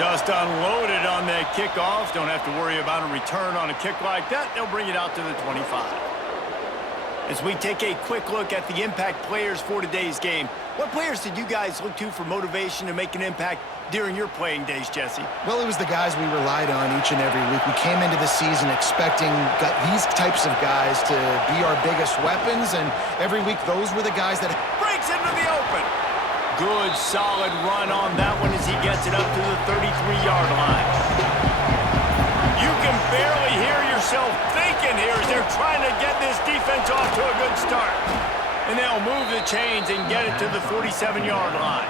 Just unloaded on that kickoff. Don't have to worry about a return on a kick like that. They'll bring it out to the 25. As we take a quick look at the impact players for today's game, what players did you guys look to for motivation to make an impact during your playing days, Jesse? Well, it was the guys we relied on each and every week. We came into the season expecting these types of guys to be our biggest weapons, and every week those were the guys that breaks into the open. Good, solid run on that one as he gets it up to the 33-yard line. You can barely hear yourself thinking here as they're trying to get this defense off to a good start. And they'll move the chains and get it to the 47-yard line.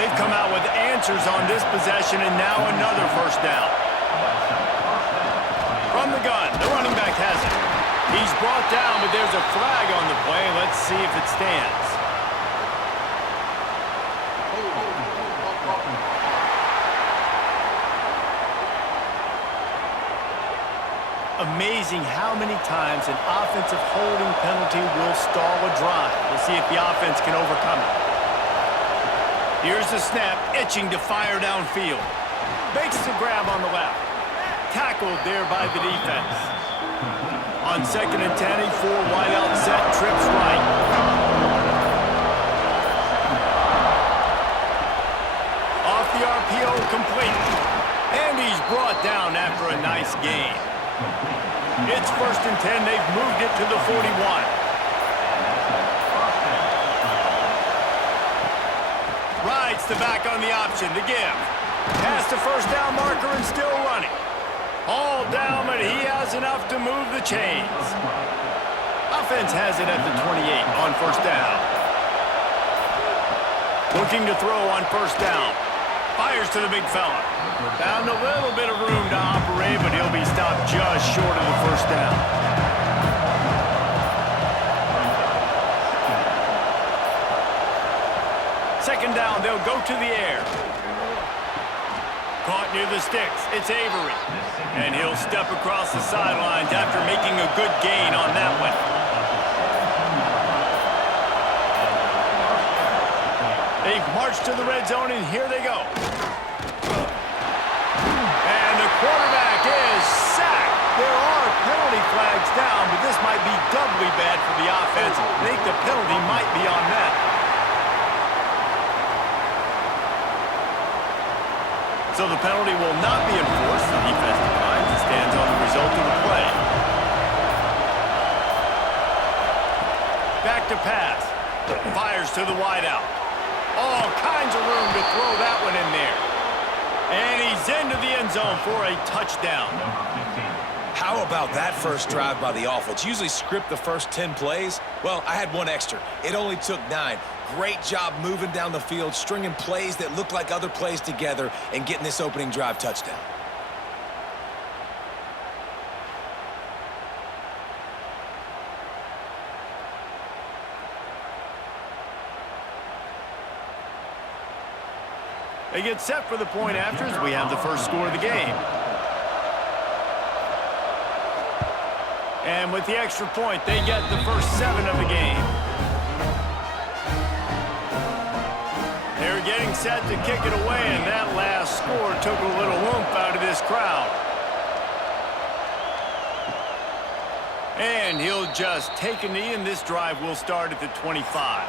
They've come out with answers on this possession, and now another first down. From the gun, the running back has it. He's brought down, but there's a flag on the play. Let's see if it stands. Amazing how many times an offensive holding penalty will stall a drive. We'll see if the offense can overcome it. Here's the snap, itching to fire downfield. Makes the grab on the left. Tackled there by the defense. On 2nd and 10, a 4-wide-out set, trips right. Off the RPO, complete. And he's brought down after a nice gain. It's 1st and 10. They've moved it to the 41. Rides the back on the option to give. Past the first down marker and still running. All down, but he has enough to move the chains. Offense has it at the 28 on first down. Looking to throw on first down. Fires to the big fella. Found a little bit of room to operate, but he'll be stopped just short of the first down. Second down, they'll go to the air. Caught near the sticks. It's Avery. And he'll step across the sidelines after making a good gain on that one. They've marched to the red zone, and here they go. And the quarterback is sacked. There are penalty flags down, but this might be doubly bad for the offense. I think the penalty might be on them. So the penalty will not be enforced. The defense declines and stands on the result of the play. Back to pass. Fires to the wideout. All kinds of room to throw that one in there. And he's into the end zone for a touchdown. How about that first drive by the offense? Usually script the first 10 plays. Well, I had one extra. It only took 9. Great job moving down the field, stringing plays that look like other plays together, and getting this opening drive touchdown. They get set for the point after as we have the first score of the game. And with the extra point, they get the first 7 of the game. They're getting set to kick it away, and that last score took a little oomph out of this crowd. And he'll just take a knee, and this drive will start at the 25.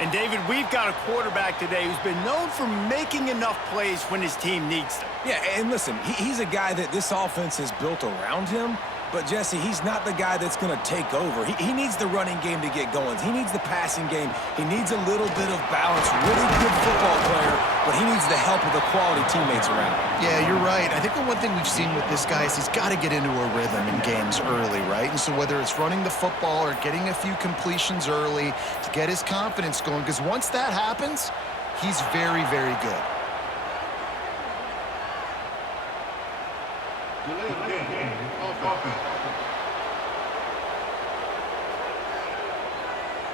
And, David, we've got a quarterback today who's been known for making enough plays when his team needs them. Yeah, and listen, he's a guy that this offense has built around him. But, Jesse, he's not the guy that's going to take over. He needs the running game to get going. He needs the passing game. He needs a little bit of balance. Really good football player, but he needs the help of the quality teammates around him. Yeah, you're right. I think the one thing we've seen with this guy is he's got to get into a rhythm in games early, right? And so whether it's running the football or getting a few completions early to get his confidence going, because once that happens, he's very, very good.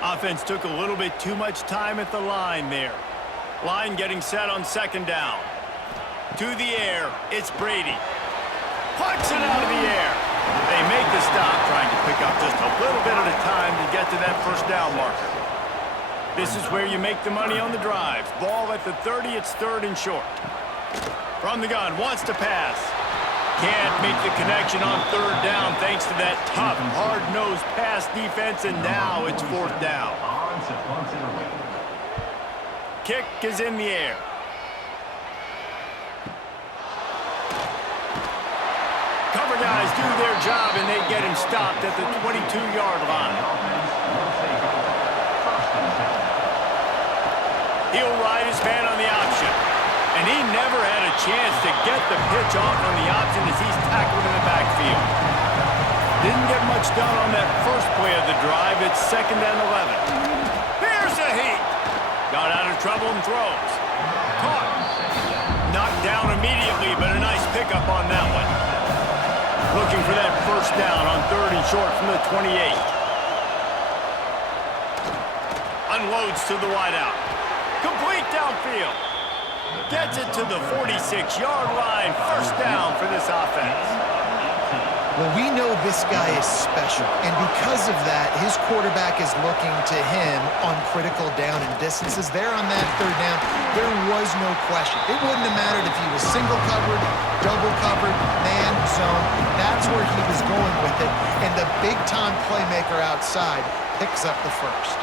Offense took a little bit too much time at the line there. Line getting set on second down. To the air, it's Brady. Pucks it out of the air. They make the stop, trying to pick up just a little bit at a time to get to that first down marker. This is where you make the money on the drives. Ball at the 30, it's 3rd and short. From the gun, wants to pass. Can't make the connection on 3rd down thanks to that tough, hard-nosed pass defense, and now it's 4th down. Kick is in the air. Cover guys do their job, and they get him stopped at the 22-yard line. He'll ride his man on the option. And he never had a chance to get the pitch off on the option as he's tackled in the backfield. Didn't get much done on that first play of the drive. It's 2nd and 11. Here's a heat. Got out of trouble and throws. Caught. Knocked down immediately, but a nice pickup on that one. Looking for that 1st down on 3rd and short from the 28. Unloads to the wideout. Complete downfield. Gets it to the 46-yard line. 1st down for this offense. Well, we know this guy is special, and because of that, his quarterback is looking to him on critical down and distances. There on that 3rd down, there was no question. It wouldn't have mattered if he was single covered, double covered, man, zone. That's where he was going with it, and the big-time playmaker outside picks up the 1st.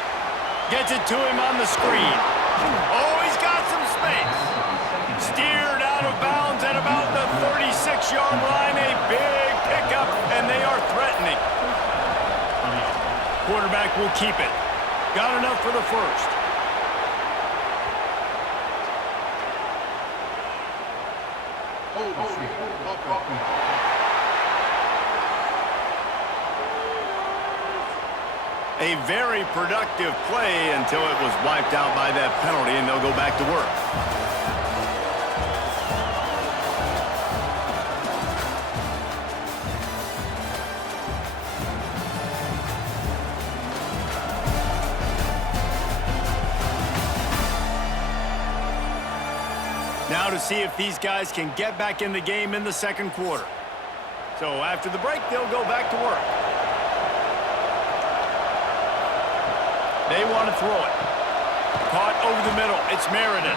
Gets it to him on the screen. Oh, he's got some space. Steered out of bounds at about the 36-yard line. A big pickup, and they are threatening. Quarterback will keep it. Got enough for the 1st. A very productive play until it was wiped out by that penalty, and they'll go back to work. Now to see if these guys can get back in the game in the 2nd quarter. So after the break, they'll go back to work. They want to throw it. Caught over the middle. It's Meriden.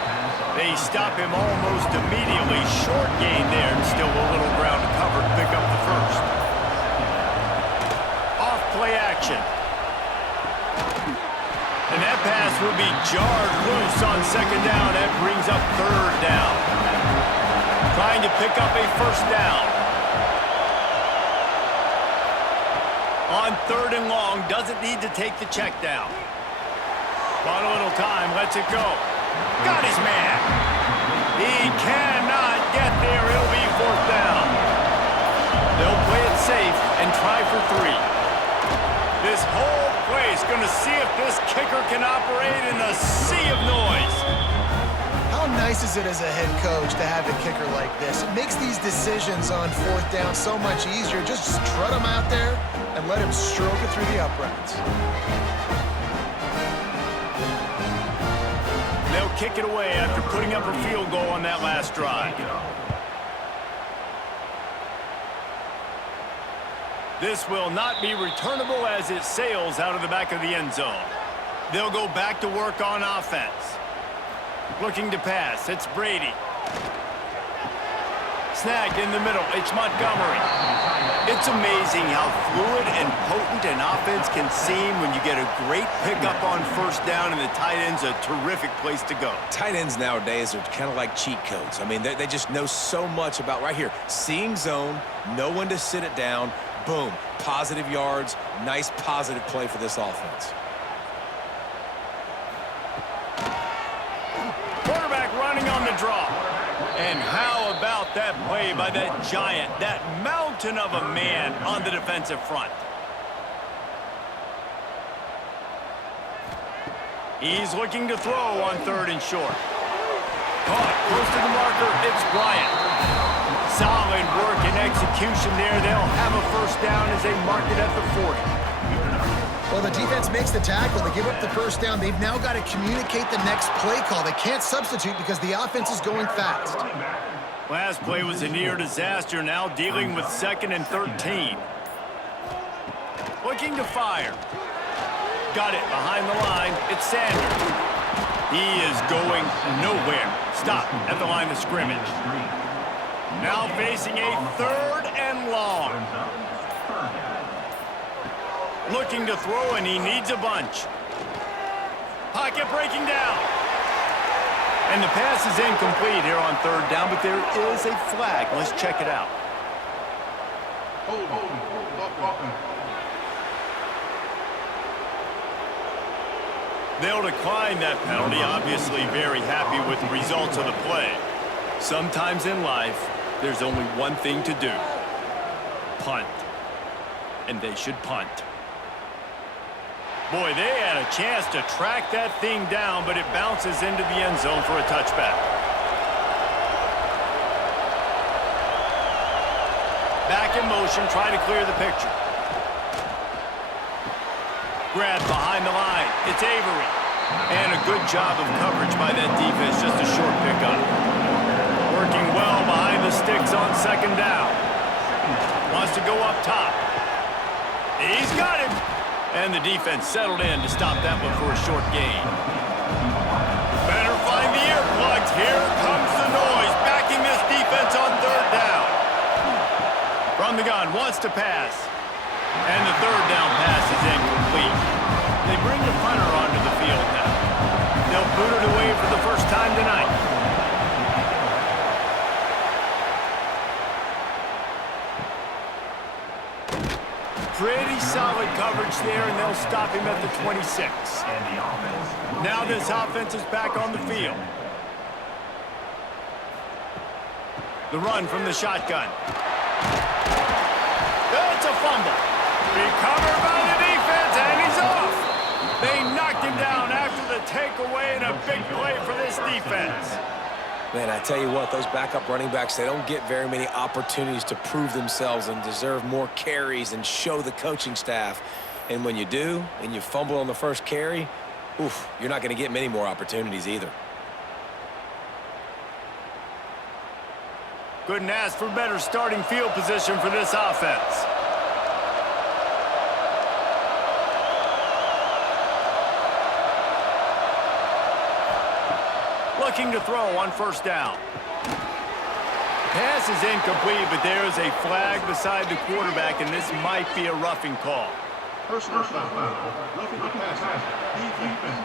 They stop him almost immediately. Short gain there, and still a little ground to cover to pick up the 1st. Off play action. And that pass will be jarred loose on 2nd down. That brings up 3rd down. Trying to pick up a 1st down. On 3rd and long, doesn't need to take the check down. Bought a little time, lets it go. Got his man. He cannot get there. It'll be 4th down. They'll play it safe and try for 3. This whole play is going to see if this kicker can operate in a sea of noise. How nice is it as a head coach to have a kicker like this? It makes these decisions on 4th down so much easier. Just strut him out there and let him stroke it through the uprights. They'll kick it away after putting up a field goal on that last drive. This will not be returnable as it sails out of the back of the end zone. They'll go back to work on offense. Looking to pass. It's Brady. Snagged in the middle. It's Montgomery. It's amazing how fluid and potent an offense can seem when you get a great pickup on 1st down, and the tight end's a terrific place to go. Tight ends nowadays are kind of like cheat codes. I mean, they just know so much about right here. Seeing zone, know when to sit it down, boom, positive yards, nice positive play for this offense. Quarterback running on the draw. And how about that play by that giant, that mountain of a man on the defensive front? He's looking to throw on 3rd and short. Caught close to the marker. It's Bryant. Solid work and execution there. They'll have a 1st down as they mark it at the 40. Well, the defense makes the tackle. They give up the 1st down. They've now got to communicate the next play call. They can't substitute because the offense is going fast. Last play was a near disaster. Now dealing with 2nd and 13. Looking to fire. got it behind the line. It's Sanders. He is going nowhere. Stop at the line of scrimmage. Now facing a 3rd and long. Looking to throw, and he needs a bunch. Pocket breaking down. And the pass is incomplete here on 3rd down, but there is a flag. Let's check it out. They'll decline that penalty, obviously very happy with the results of the play. Sometimes in life, there's only one thing to do. Punt. And they should punt. Boy, they had a chance to track that thing down, but it bounces into the end zone for a touchback. Back in motion, trying to clear the picture. Grab behind the line. It's Avery. And a good job of coverage by that defense, just a short pickup. Working well behind the sticks on 2nd down. Wants to go up top. He's got him. And the defense settled in to stop that one for a short gain. Better find the earplugs. Here comes the noise. Backing this defense on 3rd down. From the gun, wants to pass. And the 3rd down pass is incomplete. They bring the punter onto the field now. They'll boot it away for the first time tonight. Pretty solid coverage there, and they'll stop him at the 26. Now this offense is back on the field. The run from the shotgun. That's a fumble. Recovered by the defense, and he's off. They knocked him down after the takeaway, and a big play for this defense. Man, I tell you what, those backup running backs, they don't get very many opportunities to prove themselves and deserve more carries and show the coaching staff. And when you do, and you fumble on the first carry, oof, you're not going to get many more opportunities either. Couldn't ask for better starting field position for this offense. Looking to throw on 1st down. Pass is incomplete, but there is a flag beside the quarterback, and this might be a roughing call. Personal foul. Roughing the passer. Defense.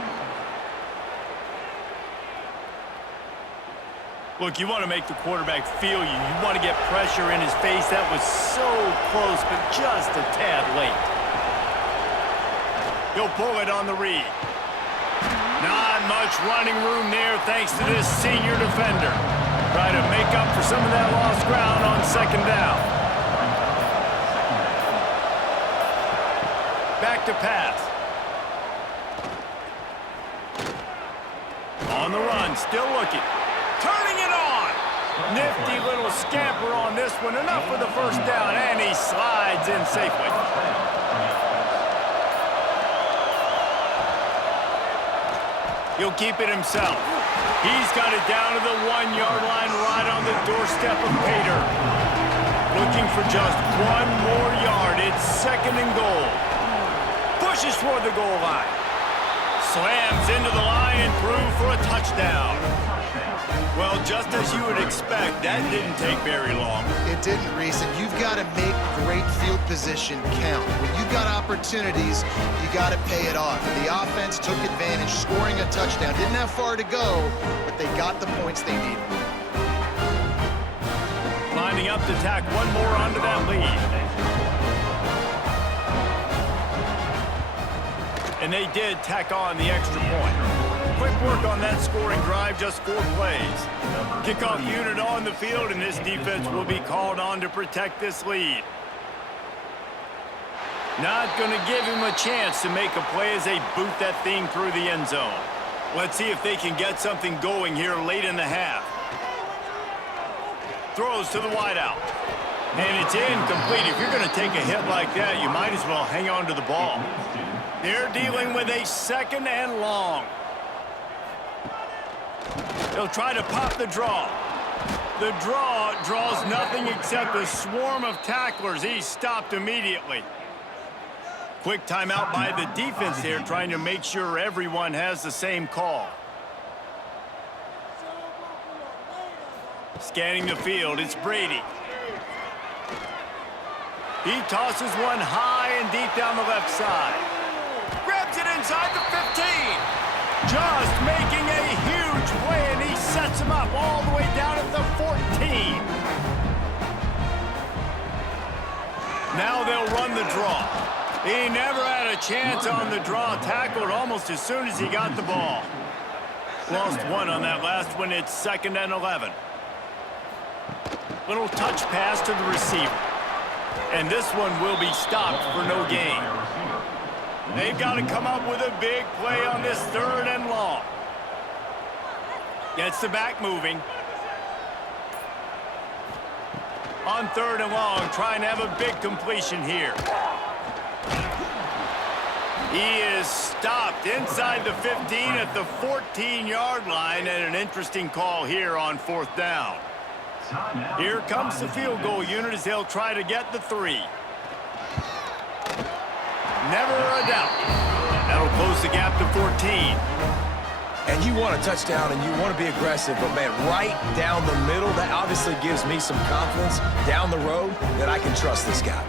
Look, you want to make the quarterback feel you. You want to get pressure in his face. That was so close, but just a tad late. He'll pull it on the read. Not much running room there thanks to this senior defender. Try to make up for some of that lost ground on 2nd down. Back to pass. On the run, still looking. Turning it on. Nifty little scamper on this one. Enough for the 1st down, and he slides in safely. He'll keep it himself. He's got it down to the 1-yard line right on the doorstep of Pater. Looking for just 1 more yard. It's 2nd and goal. Pushes toward the goal line. Slams into the line and through for a touchdown. Well, just as you would expect, that didn't take very long. It didn't, Reese, and you've got to make great field position count. When you've got opportunities, you got to pay it off. And the offense took advantage, scoring a touchdown. Didn't have far to go, but they got the points they needed. Lining up to tack one more onto that lead. And they did tack on the extra point. Quick work on that scoring drive, just 4 plays. Kickoff unit on the field, and this defense will be called on to protect this lead. Not going to give him a chance to make a play as they boot that thing through the end zone. Let's see if they can get something going here late in the half. Throws to the wideout. And it's incomplete. If you're going to take a hit like that, you might as well hang on to the ball. They're dealing with a 2nd and long. They'll try to pop the draw. The draw draws nothing except a swarm of tacklers. He's stopped immediately. Quick timeout by the defense there, trying to make sure everyone has the same call. Scanning the field, it's Brady. He tosses one high and deep down the left side. Grabs it inside the 15. Just making a huge play, and he sets him up all the way down at the 14. Now they'll run the draw. He never had a chance on the draw. Tackled almost as soon as he got the ball. Lost one on that last one. It's 2nd and 11. Little touch pass to the receiver. And this one will be stopped for no gain. They've got to come up with a big play on this 3rd and long. Gets the back moving. On 3rd and long, trying to have a big completion here. He is stopped inside the 15 at the 14-yard line, and an interesting call here on 4th down. Here comes the field goal unit as they'll try to get the 3. Never a doubt. That'll close the gap to 14. And you want a touchdown and you want to be aggressive, but man, right down the middle, that obviously gives me some confidence down the road that I can trust this guy.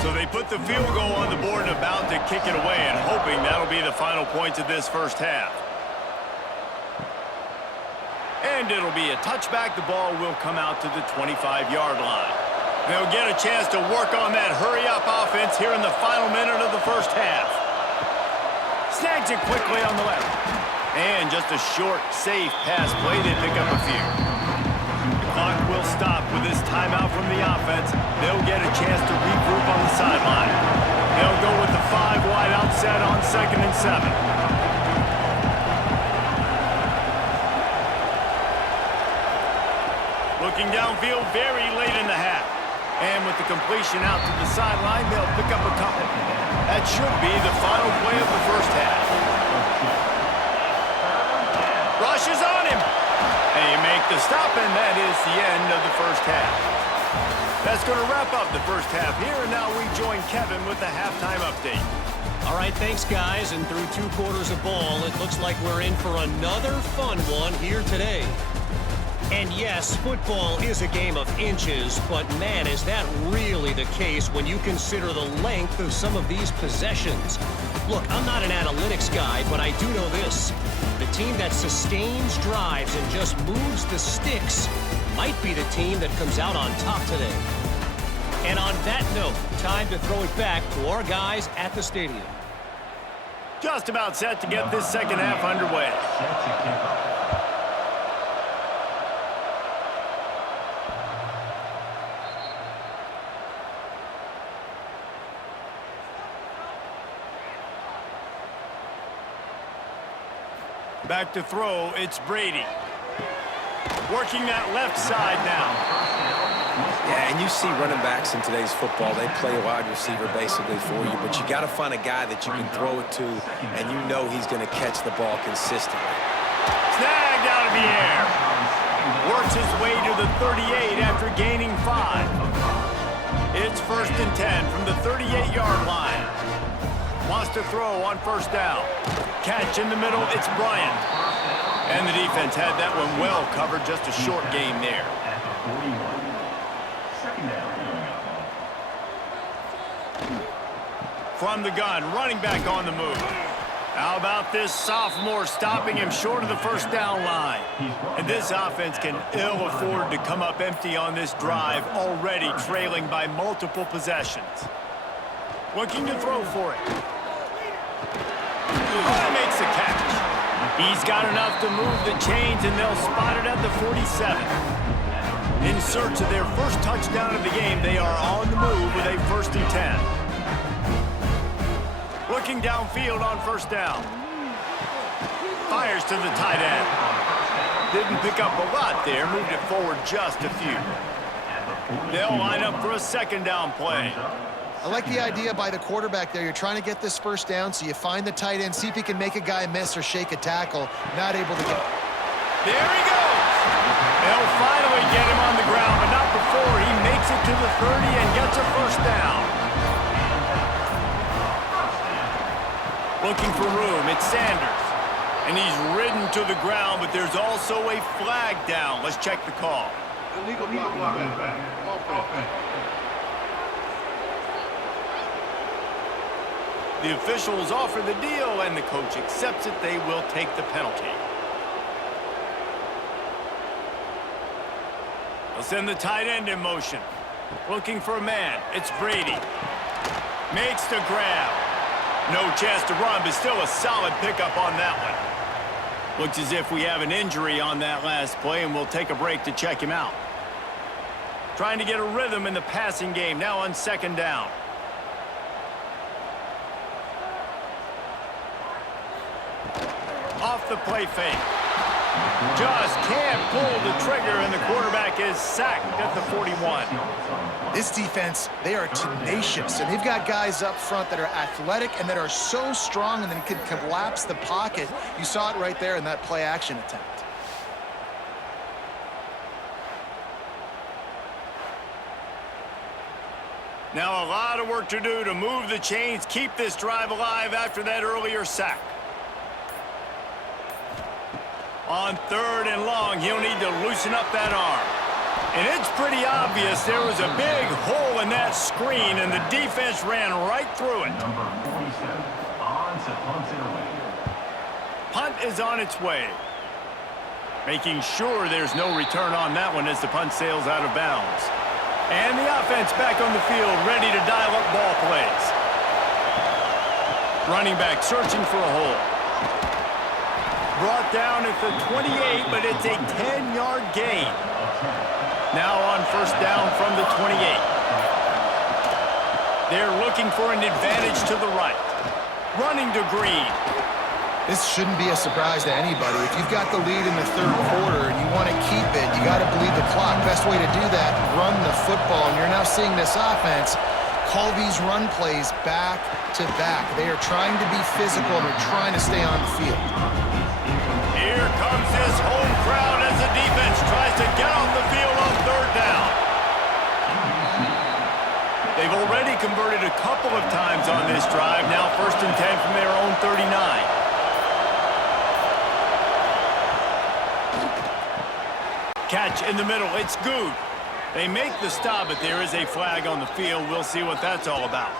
So they put the field goal on the board and about to kick it away, and hoping that'll be the final points of this first half. And it'll be a touchback. The ball will come out to the 25-yard line. They'll get a chance to work on that hurry-up offense here in the final minute of the first half. Snags it quickly on the left. And just a short, safe pass play. They pick up a few. The clock will stop with this timeout from the offense. They'll get a chance to regroup on the sideline. They'll go with the 5 wide outset on 2nd and 7. Looking downfield very late in the half. And with the completion out to the sideline, they'll pick up a couple. That should be the final play of the first half. Rushes on him. They make the stop, and that is the end of the first half. That's going to wrap up the first half here, and now we join Kevin with the halftime update. All right, thanks, guys. And through 2 quarters of ball, it looks like we're in for another fun one here today. And yes, football is a game of inches, but man, is that really the case when you consider the length of some of these possessions. Look, I'm not an analytics guy, but I do know this. The team that sustains drives and just moves the sticks might be the team that comes out on top today. And on that note, time to throw it back to our guys at the stadium. Just about set to get this second half underway. Back to throw, it's Brady. Working that left side now. Yeah, and you see running backs in today's football, they play a wide receiver basically for you, but you got to find a guy that you can throw it to, and you know he's going to catch the ball consistently. Snagged out of the air. Works his way to the 38 after gaining 5. It's 1st and 10 from the 38-yard line. Wants to throw on 1st down. Catch in the middle, it's Bryant. And the defense had that one well covered, just a short gain there. From the gun, running back on the move. How about this sophomore stopping him short of the 1st down line? And this offense can ill afford to come up empty on this drive, already trailing by multiple possessions. Looking to throw for it. Makes the catch. He's got enough to move the chains, and they'll spot it at the 47. In search of their first touchdown of the game, they are on the move with a 1st and 10. Looking downfield on 1st down. Fires to the tight end. Didn't pick up a lot there, moved it forward just a few. They'll line up for a 2nd down play. I like the idea by the quarterback there. You're trying to get this 1st down, so you find the tight end, see if he can make a guy miss or shake a tackle. Not able to get. There he goes. They'll finally get him on the ground, but not before he makes Makes it to the 30 and gets a first down. Looking for room, it's Sanders. And he's ridden to the ground, but there's also a flag down. Let's check the call. Illegal block. Offense. The officials offer the deal, and the coach accepts it. They will take the penalty. They'll send the tight end in motion. Looking for a man. It's Brady. Makes the grab. No chance to run, but still a solid pickup on that one. Looks as if we have an injury on that last play, and we'll take a break to check him out. Trying to get a rhythm in the passing game, now on second down. Off the play fake. Just can't pull the trigger, and the quarterback is sacked at the 41. This defense, they are tenacious, and they've got guys up front that are athletic and that are so strong and then can collapse the pocket. You saw it right there in that play-action attempt. Now a lot of work to do to move the chains, keep this drive alive after that earlier sack. On third and long, he'll need to loosen up that arm. And it's pretty obvious there was a big hole in that screen, and the defense ran right through it. Number 47, punts it away. Punt is on its way. Making sure there's no return on that one as the punt sails out of bounds. And the offense back on the field, ready to dial up ball plays. Running back searching for a hole. Brought down at the 28, but it's a 10-yard gain. Now on first down from the 28. They're looking for an advantage to the right. Running to Green. This shouldn't be a surprise to anybody. If you've got the lead in the third quarter and you want to keep it, you got to bleed the clock. Best way to do that, run the football. And you're now seeing this offense call these run plays back to back. They are trying to be physical, and they're trying to stay on the field. Here comes this home crowd as the defense tries to get off the field on third down. They've already converted a couple of times on this drive. Now 1st and 10 from their own 39. Catch in the middle. It's good. They make the stop, but there is a flag on the field. We'll see what that's all about.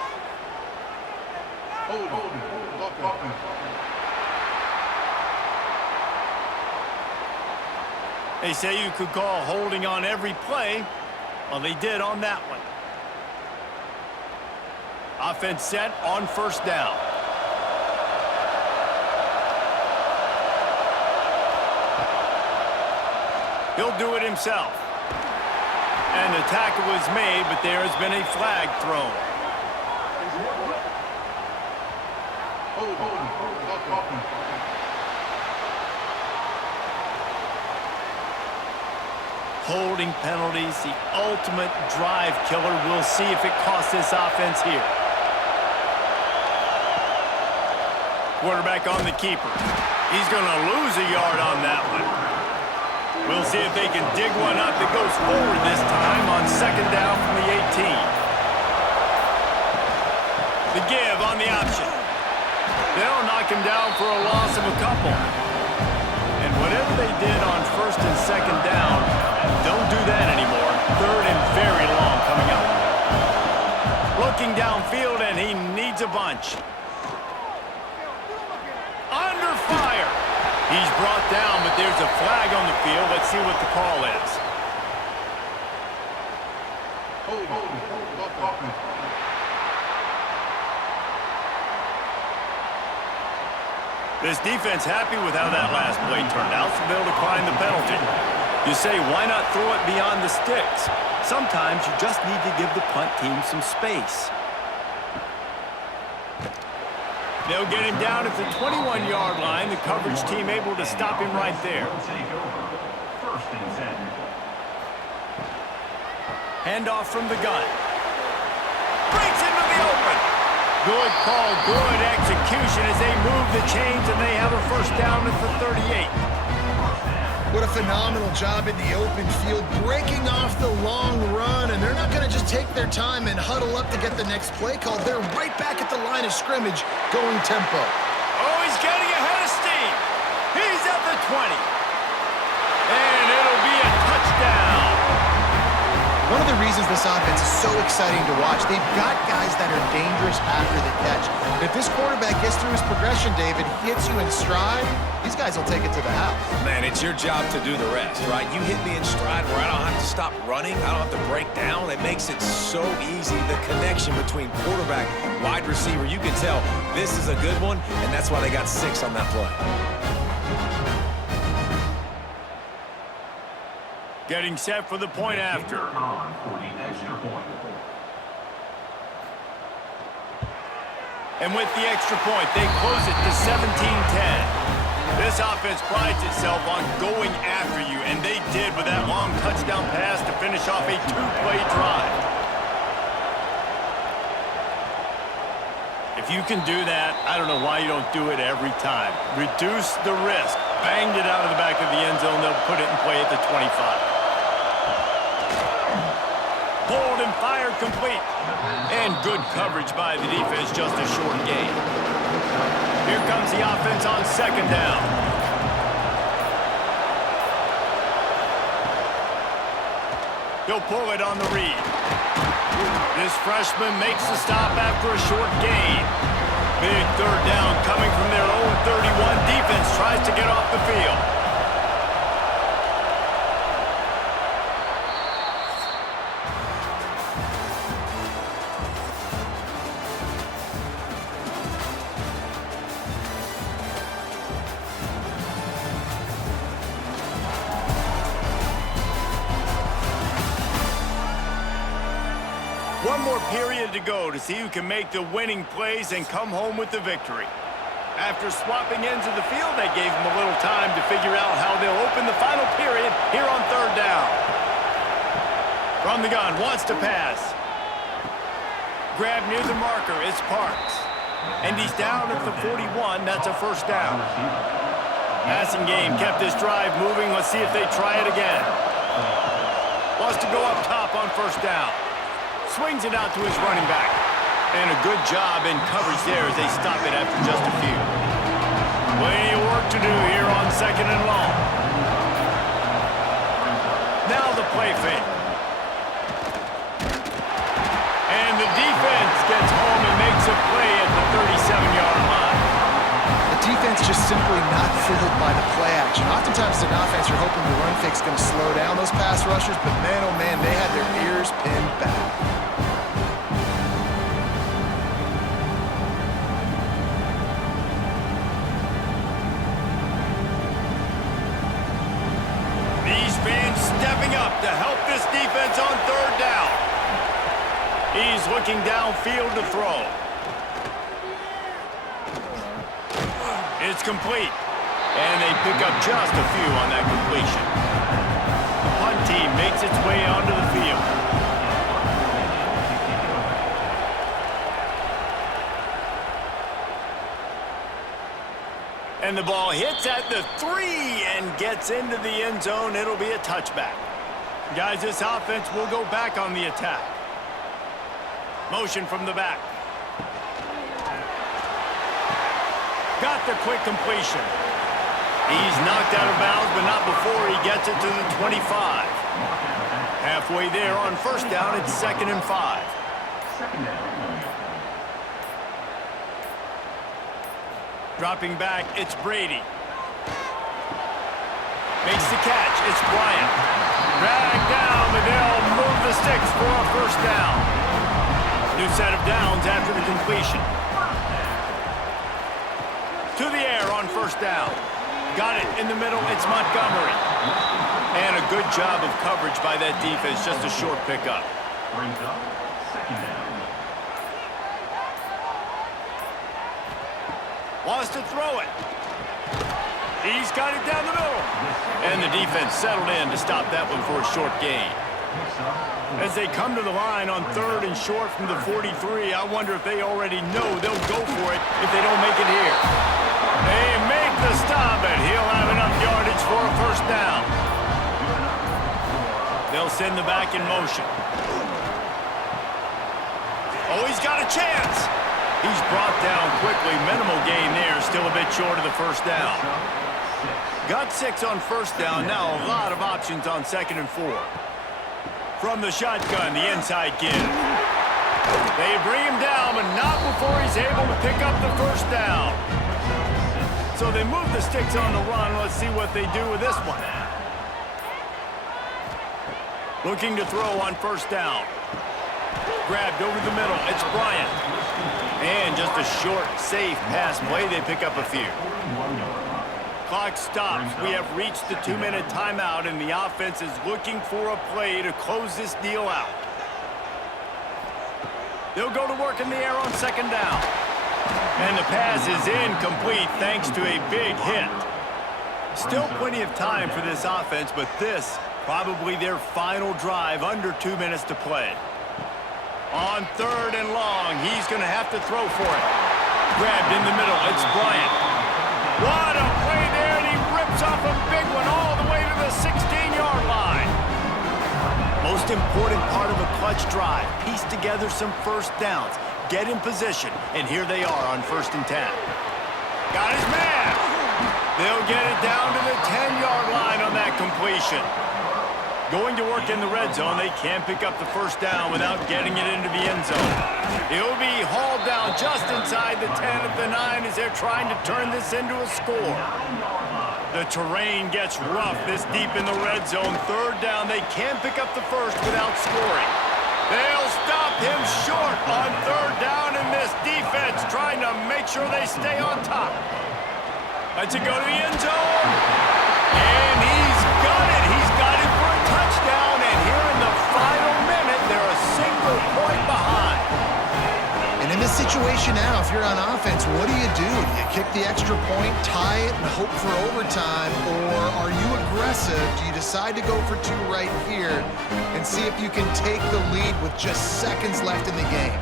They say you could call holding on every play. Well, they did on that one. Offense set on first down. He'll do it himself. And the tackle was made, but there has been a flag thrown. Holding penalties, the ultimate drive killer. We'll see if it costs this offense here. Quarterback on the keeper. He's going to lose a yard on that one. We'll see if they can dig one up that goes forward this time on second down from the 18. The give on the option. They'll knock him down for a loss of a couple. And whatever they did on first and second down, don't do that anymore. Third and very long coming up. Looking downfield, and he needs a bunch. Under fire. He's brought down, but there's a flag on the field. Let's see what the call is. This defense happy with how that last play turned out, so they'll decline the penalty. You say, why not throw it beyond the sticks? Sometimes you just need to give the punt team some space. They'll get him down at the 21-yard line. The coverage team able to stop him right there. First and 10. Handoff from the gun. Breaks into the open. Good call, good execution as they move the chains, and they have a first down at the 38. What a phenomenal job in the open field, breaking off the long run, and they're not going to just take their time and huddle up to get the next play called. They're right back at the line of scrimmage, going tempo. Oh, he's getting ahead of steam. He's at the 20. And it'll be a touchdown. One of the reasons this offense is so exciting to watch, they've got guys that are dangerous after the catch. And if this quarterback gets through his progression, David, hits you in stride, these guys will take it to the house. Man, it's your job to do the rest, right? You hit me in stride where I don't have to stop running. I don't have to break down. It makes it so easy. The connection between quarterback, wide receiver, you can tell this is a good one, and that's why they got 6 on that play. Getting set for the point after. On for the extra point. And with the extra point, they close it to 17-10. This offense prides itself on going after you, and they did with that long touchdown pass to finish off a 2-play drive. If you can do that, I don't know why you don't do it every time. Reduce the risk. Banged it out of the back of the end zone. They'll put it in play at the 25. Pulled and fired complete. And good coverage by the defense, just a short gain. Here comes the offense on second down. He'll pull it on the read. This freshman makes the stop after a short gain. Big third down coming from their own 31. Defense tries to get off the field. One more period to go to see who can make the winning plays and come home with the victory. After swapping ends of the field, they gave them a little time to figure out how they'll open the final period here on third down. From the gun, wants to pass. Grab near the marker, it's Parks. And he's down at the 41, that's a first down. Passing game kept this drive moving. Let's see if they try it again. Wants to go up top on first down. Swings it out to his running back. And a good job in coverage there as they stop it after just a few. Plenty of work to do here on second and long. Now the play fake. And the defense gets home and makes a play at the 37-yard line. The defense just simply not fooled by the play action. Oftentimes as an offense, you're hoping the run fake's going to slow down those pass rushers, but man, oh man, they had their ears pinned back. Fans stepping up to help this defense on third down. He's looking downfield to throw. It's complete. And they pick up just a few on that completion. The punt team makes its way onto the field. And the ball hits at the 3 and gets into the end zone. It'll be a touchback. Guys, this offense will go back on the attack. Motion from the back. Got the quick completion. He's knocked out of bounds, but not before he gets it to the 25. Halfway there on first down, it's 2nd and 5. Second down. Dropping back, it's Brady. Makes the catch, it's Bryant. Dragged down, but they'll move the sticks for a first down. New set of downs after the completion. To the air on first down. Got it in the middle, it's Montgomery. And a good job of coverage by that defense, just a short pickup. Brings up second down. Wants to throw it. He's got it down the middle. And the defense settled in to stop that one for a short gain. As they come to the line on third and short from the 43, I wonder if they already know they'll go for it if they don't make it here. They make the stop, and he'll have enough yardage for a first down. They'll send the back in motion. Oh, he's got a chance. He's brought down quickly. Minimal gain there. Still a bit short of the first down. Got 6 on first down. Now a lot of options on 2nd and 4. From the shotgun, the inside give. They bring him down, but not before he's able to pick up the first down. So they move the sticks on the run. Let's see what they do with this one. Looking to throw on first down. Grabbed over the middle. It's Bryant. And just a short, safe pass play. They pick up a few. Clock stops. We have reached the 2-minute timeout, and the offense is looking for a play to close this deal out. They'll go to work in the air on 2nd down. And the pass is incomplete thanks to a big hit. Still plenty of time for this offense, but this probably their final drive, under 2 minutes to play. On 3rd and long, he's going to have to throw for it. Grabbed in the middle. It's Bryant. What a play there, and he rips off a big one all the way to the 16-yard line. Most important part of a clutch drive, piece together some first downs, get in position, and here they are on 1st and 10. Got his man. They'll get it down to the 10-yard line on that completion. Going to work in the red zone, they can't pick up the first down without getting it into the end zone. He'll be hauled down just inside the 10 at the 9 as they're trying to turn this into a score. The terrain gets rough this deep in the red zone. 3rd down, they can't pick up the first without scoring. They'll stop him short on 3rd down, and this defense trying to make sure they stay on top. Let's it go to the end zone. And he's got it. He's got it for a touchdown, and here in the final minute, they're a single point behind. And in this situation now, if you're on offense, what do? Do you kick the extra point, tie it, and hope for overtime, or are you aggressive? Do you decide to go for 2 right here and see if you can take the lead with just seconds left in the game?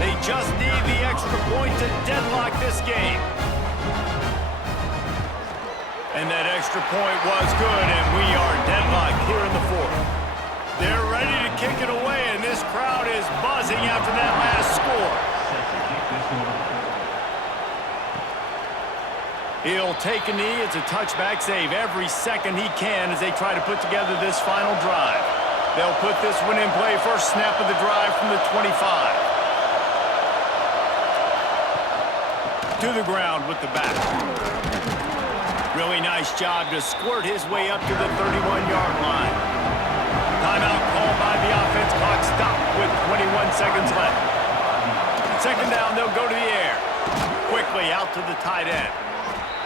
They just need the extra point to deadlock this game. And that extra point was good, and we are deadlocked here in the 4th. They're ready to kick it away, and this crowd is buzzing after that last score. He'll take a knee. It's a touchback save every second he can as they try to put together this final drive. They'll put this one in play. First snap of the drive from the 25. To the ground with the back. Really nice job to squirt his way up to the 31-yard line. Timeout called by the offense. Clock stopped with 21 seconds left. 2nd down, they'll go to the air. Quickly out to the tight end.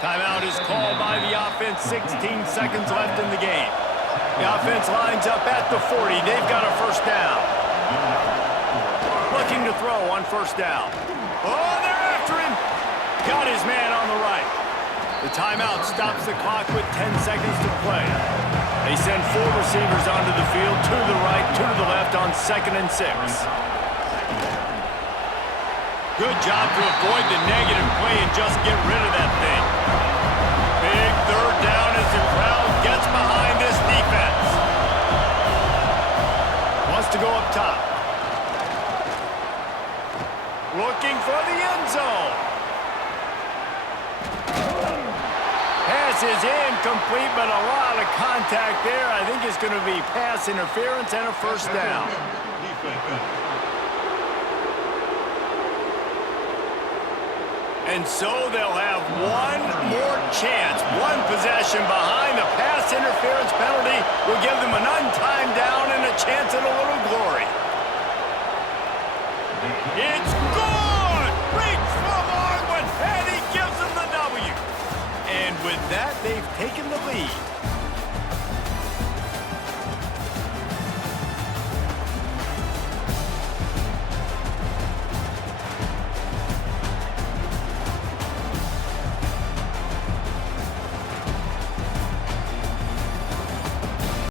Timeout is called by the offense. 16 seconds left in the game. The offense lines up at the 40. They've got a first down. Looking to throw on first down. Oh, they're after him. Got his man on the right. The timeout stops the clock with 10 seconds to play. They send 4 receivers onto the field, 2 to the right, 2 to the left on 2nd and 6. Good job to avoid the negative play and just get rid of that thing. Big 3rd down as the crowd gets behind this defense. Wants to go up top. Looking for the end zone. Pass is incomplete, but a lot of contact there. I think it's going to be pass interference and a first down. And so they'll have one more chance. One possession behind. The pass interference penalty will give them an untimed down and a chance at a little glory. It's good! Reach for Marwin, and he gives them the W. And with that, they've taken the lead.